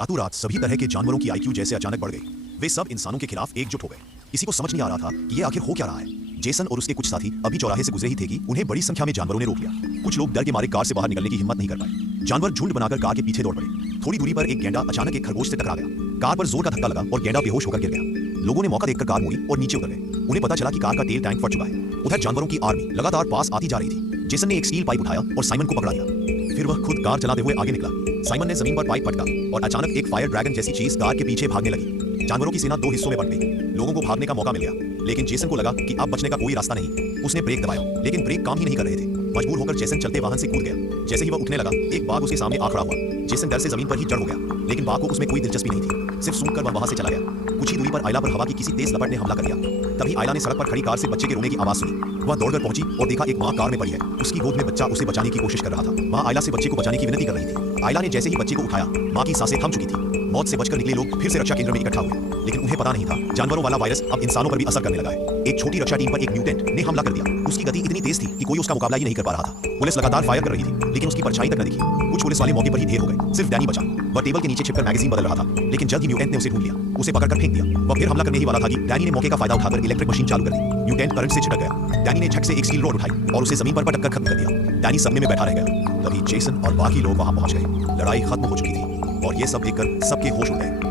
रातों रात सभी तरह के जानवरों की आईक्यू जैसे अचानक बढ़ गई। वे सब इंसानों के खिलाफ एकजुट हो गए। किसी को समझ नहीं आ रहा था कि ये आखिर हो क्या रहा है। जेसन और उसके कुछ साथी अभी चौराहे से गुजरे ही थे कि उन्हें बड़ी संख्या में जानवरों ने रोक लिया। कुछ लोग डर के मारे कार से बाहर निकलने की हिम्मत नहीं कर पाए। जानवर झुंड बनाकर कार के पीछे दौड़ पड़े। थोड़ी दूरी पर एक गेंडा अचानक एक खरगोश से टकरा गया। कार पर जोर का धक्का लगा और गेंडा बेहोश होकर गिर गया। लोगों ने मौका देखकर कार मोड़ी और नीचे उतर गए। उन्हें पता चला कि कार का तेल टैंक फट चुका है। उधर जानवरों की आर्मी लगातार पास आती जा रही थी। जेसन ने एक स्टील पाइप उठाया और साइमन को पकड़ा दिया। फिर वह खुद कार चलाते हुए आगे निकला। साइमन ने जमीन पर पाइप पटका और अचानक एक फायर ड्रैगन जैसी चीज कार के पीछे भागने लगी। जानवरों की सेना दो हिस्सों में बंट गई। लोगों को भागने का मौका मिल गया, लेकिन जेसन को लगा कि अब बचने का कोई रास्ता नहीं। उसने ब्रेक दबाया, लेकिन ब्रेक काम ही नहीं कर रहे थे। मजबूर होकर जेसन चलते वाहन से कूद गया। जैसे ही वह उठने लगा, एक बाघ उसके सामने आ खड़ा हुआ। जेसन डर से जमीन पर ही जड़ हो गया, लेकिन बाघ को उसमें कोई दिलचस्पी नहीं थी। सिर्फ सूंघकर वह वहां से चला गया। कुछ ही दूरी पर आयला पर हवा की किसी तेज लपट ने हमला कर दिया। तभी आयला ने सड़क पर खड़ी कार से बच्चे के रोने की आवाज सुनी। वह दौड़कर पहुंची और देखा एक मां कार में पड़ी है। उसकी गोद में बच्चा उसे बचाने की कोशिश कर रहा था। मां आयला से बच्चे को बचाने की विनती कर रही थी। आयला ने जैसे ही बच्चे को उठाया, मां की सांसें थम चुकी थी। मौत से बचकर निकले लोग फिर से रक्षा केंद्र में इकट्ठा हुए, लेकिन उन्हें पता नहीं था जानवरों वाला वायरस अब इंसानों पर भी असर करने लगा है। एक छोटी रक्षा टीम पर एक म्यूटेंट ने हमला कर दिया। उसकी गति इतनी तेज थी कि कोई उसका मुकाबला ही नहीं कर पा रहा था। पुलिस लगातार फायर कर रही थी, लेकिन उसकी परछाई तक न दिखी। कुछ पुलिस वाले मौके पर ही ढेर हो गए। सिर्फ डैनी बचा। वह टेबल के नीचे छिपकर मैगजीन बदल रहा था, लेकिन जल्द ही म्यूटेंट ने उसे ढूंढ लिया। उसे पकड़कर फेंक दिया। वह फिर हमला करने ही वाला था कि डैनी ने मौके का फायदा उठाकर इलेक्ट्रिक मशीन चालू कर दी। म्यूटेंट करंट से छिटक गया। डैनी ने झट से एक स्टील रॉड उठाई और उसे जमीन पर पटक कर खत्म कर दिया। डैनी सदमे में बैठा रह गया। तभी जेसन और बाकी लोग वहां पहुंच गए। लड़ाई खत्म हो चुकी थी और ये सब देखकर सबके होश उड़ गए।